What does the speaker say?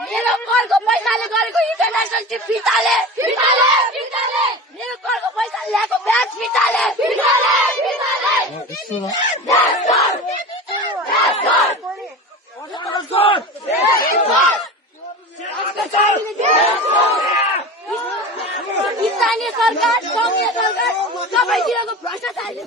मेरो करको पैसाले गरेको इन्टरनेसनल ट्रिप फिर्ताले मेरो करको पैसाले ल्याएको ब्याज फिर्ताले स्थानीय सरकार, सङ्घीय सरकार सबैतिरको भ्रष्टाचारले